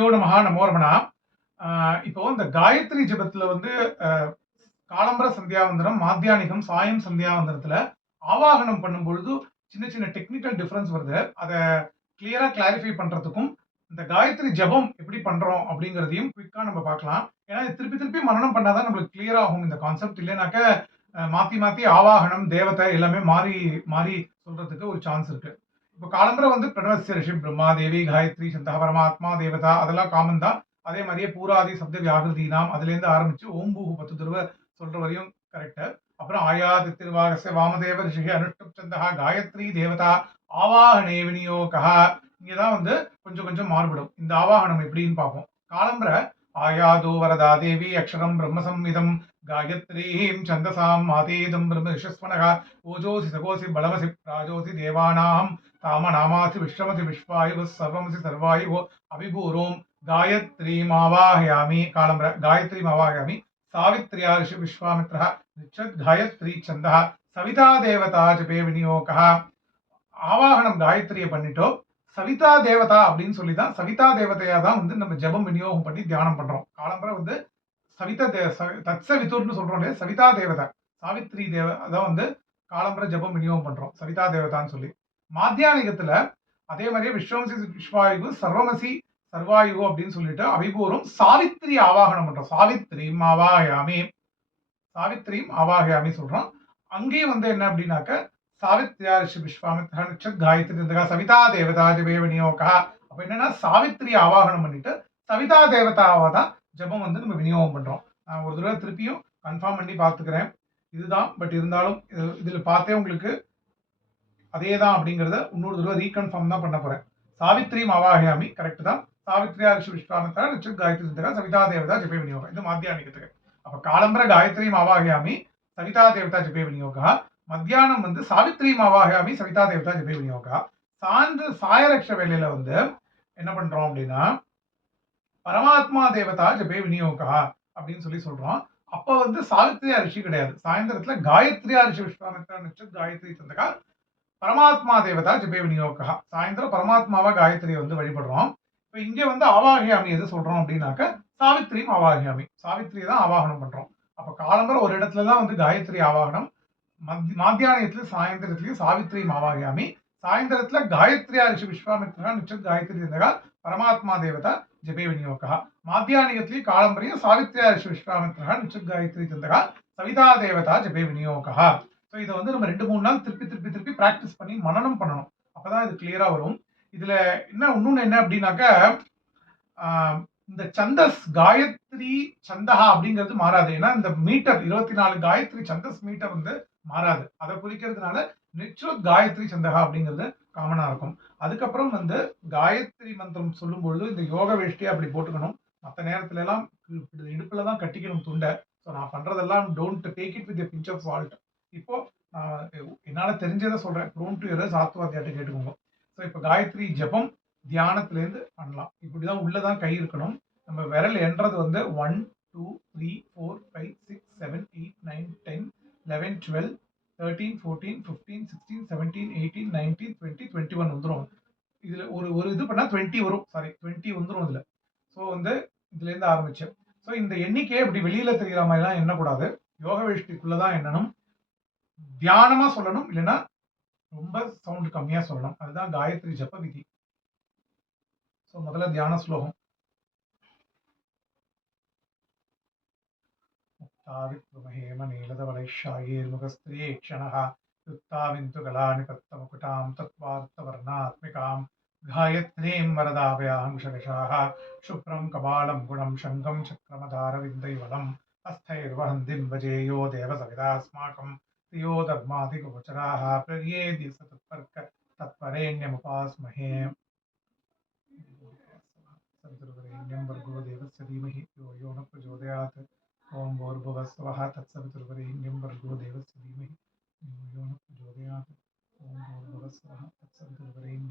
குருபியோ நமஹா நமோ ரமணா இப்போ இந்த காயத்ரி ஜபத்துல வந்து காலம்பர சந்தியாவந்தனம் மாத்தியானிகம் சாயம் சந்தியாவந்தனத்துல ஆவாகனம் பண்ணும் பொழுது சின்ன சின்ன டெக்னிக்கல் டிஃபரன்ஸ் வருது. அதை கிளியரா கிளாரிஃபை பண்றதுக்கும் இந்த காயத்ரி ஜபம் எப்படி பண்றோம் அப்படிங்கிறதையும் குயிக்கா நம்ம பார்க்கலாம். ஏன்னா திருப்பி திருப்பி மரணம் பண்ணாதான் நம்மளுக்கு கிளியர் ஆகும் இந்த கான்செப்ட் இல்லைனாக்க மாத்தி மாத்தி ஆவாகனம் தேவத்தை எல்லாமே மாறி மாறி சொல்றதுக்கு ஒரு சான்ஸ் இருக்கு. இப்போ காலம்பர வந்து பிரணவசிய ரிஷி பிரம்மா தேவி காயத்ரி சந்தா பரமாத்மா தேவதா அதெல்லாம் காமன் தான். அதே மாதிரியே பூராதி சப்த வியாகிருதி நாம் அதுலேருந்து ஆரம்பிச்சு ஓம் பூஹு பத்து துருவ சொல்ற வரையும் கரெக்டு அப்புறம் ஆயாது திருவாகச வாமதேவ ரிஷி அனுஷ்டுப் சந்தா காயத்ரி தேவதா ஆவாகனே விநியோகா இங்கதான் வந்து கொஞ்சம் கொஞ்சம் மாறுபடும். இந்த ஆவாகனம் எப்படின்னு பார்ப்போம். காலம்பர ஆயாதோ வரதா தேவி அக்ஷரம் பிரம்மசம்மிதம் காயத்ரீம் சந்தசாம் மாதேதம் பிரம்ம ரிஷஸ்வனகா ஓஜோசி சகோசி பலவசி ராஜோசி தேவானாம் தாமநாமாசி விஸ்வமசி விஸ்வாயு சர்வமசி சர்வாயுவோ அபிபூரோம் காயத்ரி ஆவாஹயாமி காலம்பர காயத்ரீம் ஆவாஹயாமி சாவித்ரியா ரிஷி விஸ்வாமித்ர நிச்சத் காயத்ரி சந்தா சவிதா தேவதா ஜபே விநியோகா ஆவாகனம் காயத்ரியை பண்ணிட்டோம். சவிதா தேவதா அப்படின்னு சொல்லி தான் சவிதா தேவதையாக தான் வந்து நம்ம ஜபம் விநியோகம் பண்ணி தியானம் பண்ணுறோம் காலம்பரம் வந்து சவிதா தே ச- தத்சவிதுர்னு சொல்றோம் இல்லையா சவிதா தேவதா. சாவித்ரி தேவ அதான் வந்து காலம்பர ஜெபம் விநியோகம் பண்ணுறோம் சவிதா தேவதான்னு சொல்லி. மாத்தியானிகத்தில் அதே மாதிரியே விஸ்வமசி விஸ்வாயு சர்வமசி சர்வாயு அப்படின்னு சொல்லிட்டு அபிபூர்வம் சாவித்ரி ஆவாகனம் பண்ணுறோம் சாவித்ரியும் ஆவாயாமி. சாவித்ரியும் ஆவாகயாமி சொல்கிறோம் அங்கேயும் வந்து என்ன அப்படின்னாக்க சாவித்ரியா ரிஷி விஸ்வாமித்ரா நிச்சத் காயத்ரி இருந்தகா சவிதா தேவதா ஜபே விநியோகா. அப்போ என்னன்னா சாவித்ரி ஆவாகனம் பண்ணிட்டு சவிதா தேவதாவை தான் ஜெபம் வந்து நம்ம விநியோகம் பண்ணுறோம் நான் ஒரு தடவை திருப்பியும் கன்ஃபார்ம் பண்ணி பார்த்துக்கிறேன். இதுதான் பட் இருந்தாலும் இது- பார்த்தே உங்களுக்கு அதே தான் அப்படிங்கிறத இன்னொரு தடவை ரீகன்ஃபார்ம் தான் பண்ண போகிறேன் சாவித்ரி மாவாகியாமி கரெக்ட் தான். சாவித்ரியா ரிஷி விஸ்வாமித்ரா நிச்சத் காயத்ரி இருந்தகா சவிதா தேவதா ஜெபே விநியோகம். இது மாத்தியானிக்கத்துக்கு அப்போ காலம்பர காயத்ரி மாவாகியாமி சவிதா தேவதா ஜெபே விநியோகா? மத்தியானம் வந்து சாவித்ரி மாவாகியாமி சவிதா தேவதா ஜெபே விநியோகா? சான்று சாயரக்ஷ வேலையில் வந்து என்ன பண்ணுறோம் அப்படின்னா பரமாத்மா தேவதா ஜபே விநியோகா அப்படின்னு சொல்லி சொல்றோம். அப்ப வந்து சாவித்ரியா ரிஷி கிடையாது. சாயந்தரத்துல காயத்ரியா ரிஷி விஸ்வாமித்ரா நிச்சத் காயத்ரி தந்தகா பரமாத்மா தேவதா ஜபே விநியோகா. சாயந்தரம் பரமாத்மாவா காயத்ரியை வந்து வழிபடுறோம். இப்போ இங்கே வந்து அவாகியாமி எது சொல்றோம் அப்படின்னாக்க சாவித்ரியும் அவாகியாமி. சாவித்திரியை தான் ஆவாகனம் பண்றோம். அப்போ காலம்பரம் ஒரு இடத்துல தான் வந்து காயத்ரி ஆவாகனம். மத் மாத்தியானத்துல சாயந்தரத்துலயும் சாவித்ரி மாவாகியாமி சாயந்தரத்துல காயத்ரியா ரிஷி விஸ்வாமித்ரா நிச்சத் காயத்ரி இருந்தகா பரமாத்மா தேவதா ஜபே விநியோகா மாத்தியானிகத்திலேயும் காலம்பரையும் சாவித்ரியா ரிஷி விஸ்வாமித்ரா சந்தகா காயத்ரி சவிதா தேவதா ஜபே விநியோகா ஸோ இதை வந்து நம்ம ரெண்டு மூணு நாள் திருப்பி திருப்பி திருப்பி ப்ராக்டிஸ் பண்ணி மனனம் பண்ணணும். அப்போ தான் இது கிளியராக வரும். இதில் என்ன இன்னொன்று என்ன அப்படின்னாக்க இந்த சந்தஸ் காயத்ரி சந்தகா அப்படிங்கிறது மாறாது. ஏன்னா இந்த மீட்டர் இருபத்தி நாலு காயத்ரி சந்தஸ் மீட்டர் வந்து மாறாது. அதை குறிக்கிறதுனால நிச்சயம் காயத்ரி சந்தகா அப்படிங்கிறது காமனாக இருக்கும். அதுக்கப்புறம் வந்து காயத்ரி மந்திரம் சொல்லும் பொழுது இந்த யோக வேஷ்டியை அப்படி போட்டுக்கணும். மற்ற நேரத்துல எல்லாம் இடுப்புல தான் கட்டிக்கணும் துண்டை. ஸோ நான் பண்றதெல்லாம் don't take it with pinch of salt இப்போ நான் தெரிஞ்சதை சொல்றேன். ப்ரோன் டு இயர்ஸ் ஆத்வாத்தியாட்ட கேட்டுக்கோங்க. ஸோ இப்போ காயத்ரி ஜபம் தியானத்துலேருந்து பண்ணலாம். இப்படிதான் உள்ளதான் கை இருக்கணும். நம்ம விரல் என்றது வந்து one two three four five six seven eight nine ten eleven twelve thirteen fourteen fifteen sixteen seventeen eighteen nineteen twenty twenty one வந்துடும் இதில் ஒரு ஒரு இது பண்ணால் டுவெண்ட்டி வரும். சாரி டுவெண்ட்டி வந்துடும் இதில். ஸோ வந்து இதுலேருந்து ஆரம்பித்தேன் ஸோ இந்த எண்ணிக்கையை இப்படி வெளியில் தெரிகிற மாதிரிலாம் எண்ணக்கூடாது. யோக வேஷ்டிக்குள்ளே தான் எண்ணணும். தியானமாக சொல்லணும். இல்லைன்னா ரொம்ப சவுண்டு கம்மியாக சொல்லணும். அதுதான் காயத்ரி ஜப்ப விதி. ஸோ முதல்ல தியான ஸ்லோகம். तावित्वमहेमनीलतवलैश्शायीर्मुखस्त्रिये क्षणः युक्ताविन्दुकलानिपत्तमुकुटां तत्त्वार्थवर्णात्मिकां गायत्रीं वरदापयाहंशकषाः शुभ्रं कपालं गुणं शङ्खं चक्रमधारविन्दयुवलम् हस्थैर्वहन्दिं भजेयो देवसविदास्माकं प्रियो धर्माधिगोचराः प्रर्येदि स तत्परेण्यमुपास्महे। सन्तुर्वरेण्यं भर्गो देवस्य धीमहि यो यो न प्रचोदयात्। ॐ भूर्भुवस्वः तत्सवितुर्वरेण्यं भर्गो धीमहि। तत्सवितुर्वरेण्यं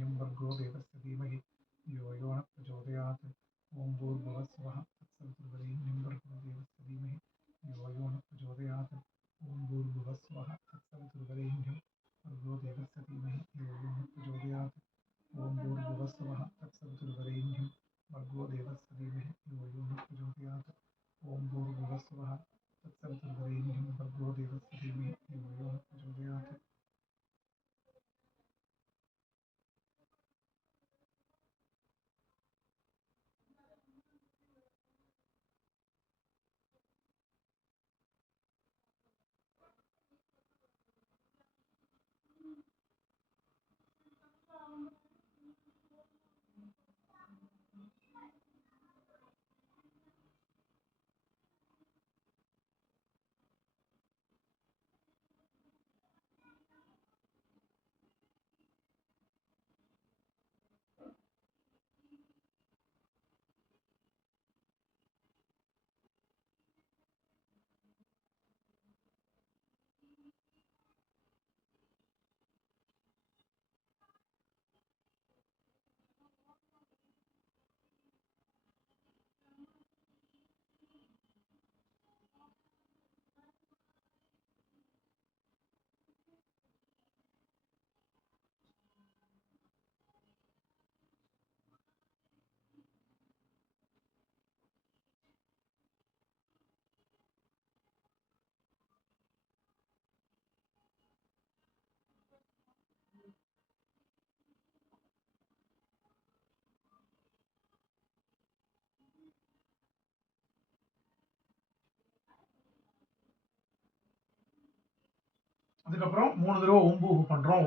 அதுக்கப்புறம் மூணு தடவை ஓம் பண்ணுறோம் பண்றோம்.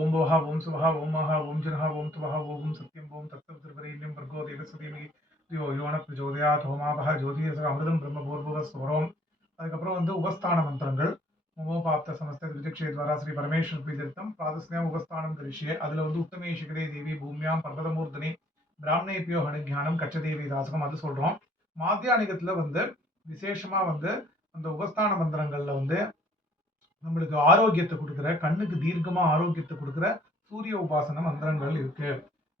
ஓம்போஹா ஓம் சுவஹா ஓம் ஓம் ஜனஹா ஓம் துவஹா ஓம் சத்யம் ஓம் தத்தம் திருபரீன்யம் பர்கோ தேவசதீமகி தியோ யுவன பிரஜோதயாத் ஹோமாபஹ ஜோதியச அமிர்தம் பிரம்ம பூர்புவ ஸ்வரம். அதுக்கப்புறம் வந்து உபஸ்தான மந்திரங்கள். மமோபாப்த சமஸ்த விஜக்ஷேத்வாரா ஸ்ரீ பரமேஸ்வர் பிரீதர்த்தம். பிராதஸ்னியாம் உபஸ்தானம் கரிஷ்யே. அதுல வந்து உத்தமே சிகரே தேவி பூமியாம் பர்வதமூர்த்தனி பிராமணேபியோ ஹனுஜானம் கச்சதேவி தாசகம் அது சொல்றோம். மாத்தியானிகத்துல வந்து விசேஷமா வந்து அந்த உபஸ்தான மந்திரங்கள்ல வந்து நம்மளுக்கு ஆரோக்கியத்தை கொடுக்குற கண்ணுக்கு தீர்க்கமாக ஆரோக்கியத்தை கொடுக்குற சூரிய உபாசன மந்திரங்கள் இருக்கு.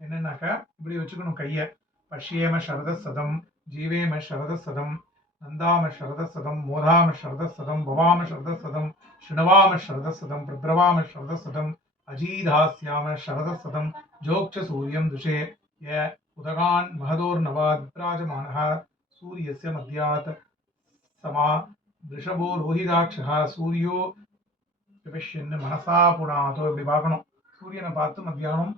என்னன்னாக்கா இப்படி வச்சுக்கணும் கையை. பஷ்யேம சரத சதம் ஜீவேம சரத சதம் நந்தாம சரத சதம் மோதாம சரத சதம் பவாம சரத சதம் ஸ்ருணவாம சரத சதம் பிரபிரவாம சரத சதம் அஜீதாஸ்யாம சரத சதம் ஜோக்ச சூரியம் துஷே ய உதகான் மகதோர் நவாத் விப்ராஜமானः சூரியஸ்ய மத்தியாத் சமா ரிஷபோ ரோஹிதாட்சா சூரியோ பிபஷ்யன்னு மனசா புனாதோ இப்படி பார்க்கணும் சூரியனை பார்த்து மத்தியானம்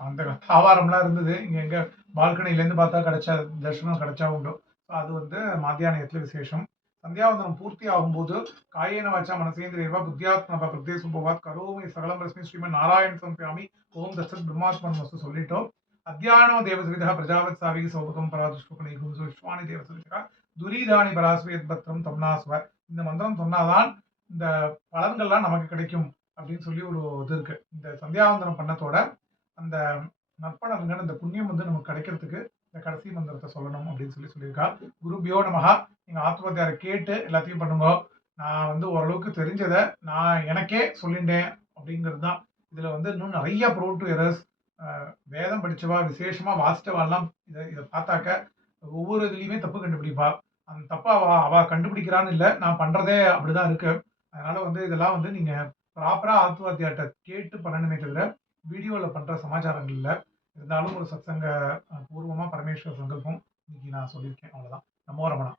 அந்த தாவாரம்லாம் இருந்தது இங்கே எங்கே பால்கனிலேருந்து பார்த்தா கிடைச்சா தர்ஷனம் கிடைச்சா உண்டு ஸோ அது வந்து மத்தியானத்தில் விசேஷம் சந்தியாவந்தனம் பூர்த்தி ஆகும்போது காயேன வாச்சா மனசேந்திரியவா புத்தியாத்மா பிரத்யேசு போவாத் கரோமி சகலம் ரஸ்மி ஸ்ரீமன் நாராயண் சம்பியாமி ஓம் தசத் பிரம்மாத்மன் மஸ்து சொல்லிட்டோம் அத்தியானோ தேவசவிதா பிரஜாவத் சாவிகி சௌபகம் பராதுஷ்பகனை கும்சு விஸ்வானி தேவசவிதா துரீதானி பராஸ்வேத் பத்ரம் தம்னாஸ்வர் இந்த மந்திரம் சொன்னாதான் இந்த பலன்கள்லாம் நமக்கு கிடைக்கும் அப்படின்னு சொல்லி ஒரு இது இருக்கு. இந்த சந்தியாவந்தனம் பண்ணத்தோட அந்த நற்பலன்கள் இந்த புண்ணியம் வந்து நமக்கு கிடைக்கிறதுக்கு இந்த கடைசி மந்திரத்தை சொல்லணும் அப்படின்னு சொல்லி சொல்லியிருக்கா. குருபியோ நமகா நீங்கள் ஆத்மத்தியாரை கேட்டு எல்லாத்தையும் பண்ணுங்க. நான் வந்து ஓரளவுக்கு தெரிஞ்சதை நான் எனக்கே சொல்லிட்டேன் அப்படிங்கிறது தான். இதில் வந்து இன்னும் நிறைய ப்ரோன் டு எரர்ஸ் வேதம் படித்தவா விசேஷமாக வாசிச்சவாலாம் இதை இதை பார்த்தாக்க ஒவ்வொரு இதுலேயுமே தப்பு கண்டுபிடிப்பா. அந்த தப்பா அவ அவ கண்டுபிடிக்கிறான்னு இல்லை நான் பண்ணுறதே அப்படிதான் இருக்குது அதனால வந்து இதெல்லாம் வந்து நீங்க ப்ராப்பரா ஆத்மத்தியாட்ட கேட்டு பண்ணணுமே தவிர வீடியோவில் பண்ற சமாச்சாரங்கள் இல்லை. இருந்தாலும் ஒரு சத்சங்க பூர்வமாக பூர்வமா பரமேஸ்வர சங்கல்பம் இன்னைக்கு நான் சொல்லியிருக்கேன். அவ்வளவுதான். நமோ ரமணா